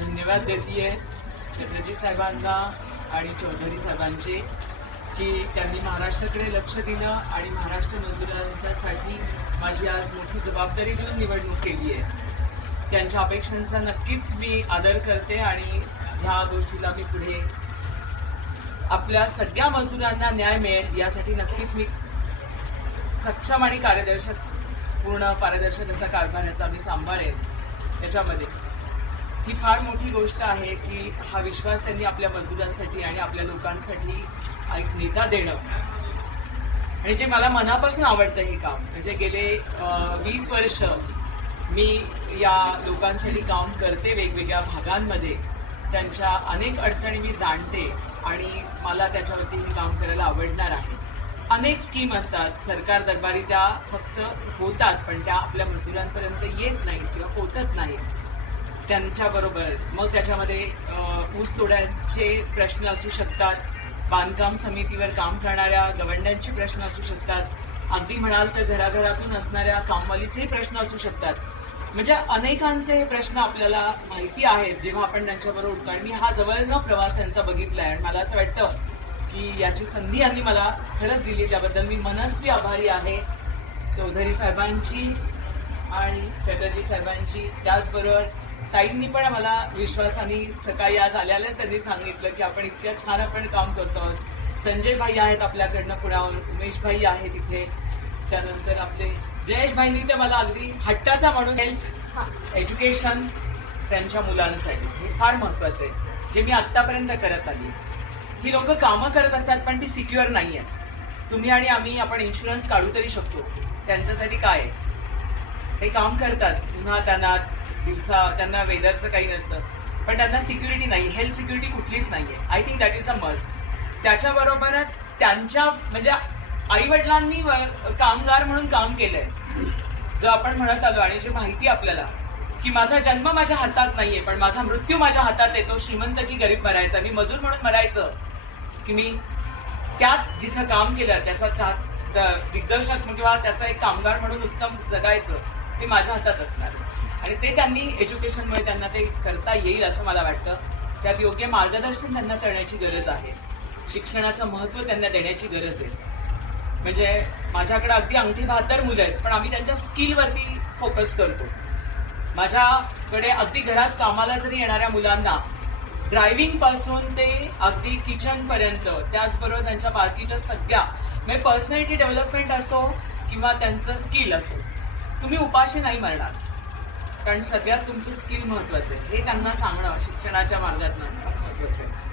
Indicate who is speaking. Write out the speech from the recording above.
Speaker 1: धन्यवाद देते छत्रजी साहेबांना आणि चौधरी साहेबांचे की त्यांनी महाराष्ट्राकडे लक्ष दिलं आणि महाराष्ट्र मजुरांच्यासाठी माझी आज मोठी जबाबदारी घेऊन निवडणूक केली आहे. त्यांच्या अपेक्षांचा नक्कीच मी आदर करते आणि ह्या गोष्टीला मी पुढे आपल्या सगळ्या मजदुरांना न्याय मिळेल यासाठी नक्कीच मी सक्षम आणि कार्यदर्शक पूर्ण पारदर्शक असा कारभाराचा मी सांभाळेल त्याच्यामध्ये ही फार मोठी गोष्ट आहे की हा विश्वास त्यांनी आपल्या मजदुरांसाठी आणि आपल्या लोकांसाठी एक नेता देणं. आणि जे मला मनापासून आवडतं हे काम म्हणजे गेले वीस वर्ष मी या लोकांसाठी काम करते वेगवेगळ्या भागांमध्ये. त्यांच्या अनेक अडचणी मी जाणते आणि मला त्याच्यावरती हे काम करायला आवडणार आहे. अनेक स्कीम असतात सरकार दरबारी त्या फक्त होतात पण त्या आपल्या मजदुरांपर्यंत येत नाहीत किंवा पोचत नाहीत. त्यांच्याबरोबर. मग त्याच्यामध्ये ऊस तोड्याचे प्रश्न असू शकतात. बांधकाम समितीवर काम करणाऱ्या गवंड्यांचे प्रश्न असू शकतात. अगदी म्हणाल तर घराघरातून असणाऱ्या कामवालीचे प्रश्न असू शकतात. म्हणजे अनेकांचे हे प्रश्न आपल्याला माहिती आहेत. जेव्हा आपण त्यांच्याबरोबर उठतो आणि मी हा जवळनं प्रवास त्यांचा बघितला आहे आणि मला असं वाटतं की याची संधी यांनी मला खरंच दिली. त्याबद्दल मी मनस्वी आभारी आहे. चौधरी साहेबांची आणि चटर्जी साहेबांची. त्याचबरोबर ताईंनी पण मला विश्वासाने सकाळी आज आल्यालाच त्यांनी सांगितलं की आपण इतक्या छान आपण काम करतो आहोत. संजय भाई आहेत आपल्याकडनं पुण्यावर उमेश भाई आहे तिथे त्यानंतर आपले जयेश भाईंनी तर मला अगदी हट्टाचा म्हणून हेल्थ एज्युकेशन त्यांच्या मुलांसाठी. हे फार महत्वाचं आहे. जे मी आत्तापर्यंत करत आली. ही लोक कामं करत असतात पण ती सिक्युअर नाही आहेत. तुम्ही आणि आम्ही आपण इन्शुरन्स काढू तरी शकतो. त्यांच्यासाठी काय आहे? ते काम करतात. पुन्हा त्यांना दिवसा त्यांना वेदरचं काही नसतं. पण त्यांना सिक्युरिटी नाही हेल्थ सिक्युरिटी कुठलीच नाहीये. I think that is a must त्याच्याबरोबरच त्यांच्या म्हणजे आई वडिलांनी कामगार म्हणून काम केलंय. जो आपण म्हणत आलो आणि जी माहिती आपल्याला की माझा जन्म माझ्या हातात नाहीये पण माझा मृत्यू माझ्या हातात येतो श्रीमंत की गरीब मरायचा मी मजूर म्हणून मरायचं की मी त्याच जिथं काम केलं त्याचा चा दिग्दर्शक किंवा त्याचा एक कामगार म्हणून उत्तम जगायचं ते माझ्या हातात असणार. आणि ते त्यांनी एज्युकेशनमुळे त्यांना ते करता येईल असं मला वाटतं. त्यात योग्य मार्गदर्शन त्यांना करण्याची गरज आहे. शिक्षणाचं महत्त्व त्यांना देण्याची गरज आहे. म्हणजे माझ्याकडे अगदी अंगठी बहात्तर मुलं आहेत पण आम्ही त्यांच्या स्किलवरती फोकस करतो. माझ्याकडे अगदी घरात कामाला जरी येणाऱ्या मुलांना ड्रायव्हिंगपासून ते अगदी किचन पर्यंत त्याचबरोबर त्यांच्या बाकीच्या सगळ्या म्हणजे पर्सनॅलिटी डेव्हलपमेंट असो किंवा त्यांचं स्किल असो तुम्ही उपाशी नाही मरणार. कारण सगळ्यात तुमचं स्किल महत्वाचं आहे. हे त्यांना सांगणं शिक्षणाच्या मार्गात महत्वाचं आहे.